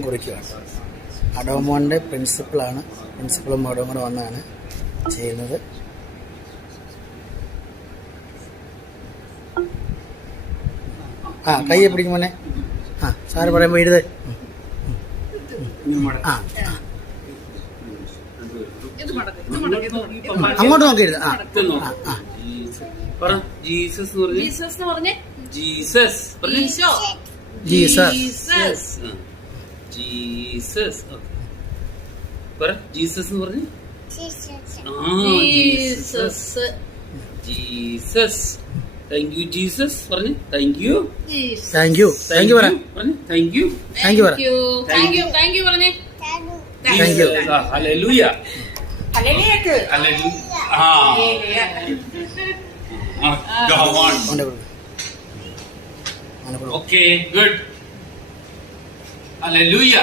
കുറിക്കുകയാണ്. അഡോമോൻ്റെ പ്രിൻസിപ്പളും അഡോമോൻ കൂടെ വന്നാണ് ചെയ്യുന്നത്. കയ്യെ പിടിക്കും മോനെ. സാറ് പറയുമ്പോൾ എഴുത്. അങ്ങോട്ട് നോക്കി എഴുത. ജീസസ് എന്ന് പറഞ്ഞേ. ജീസസ്. താങ്ക് യു ജീസസ് പറഞ്ഞേ. താങ്ക് യു പറ. ഹല്ലേലൂയ. Okay good. ഹല്ലേലൂയ.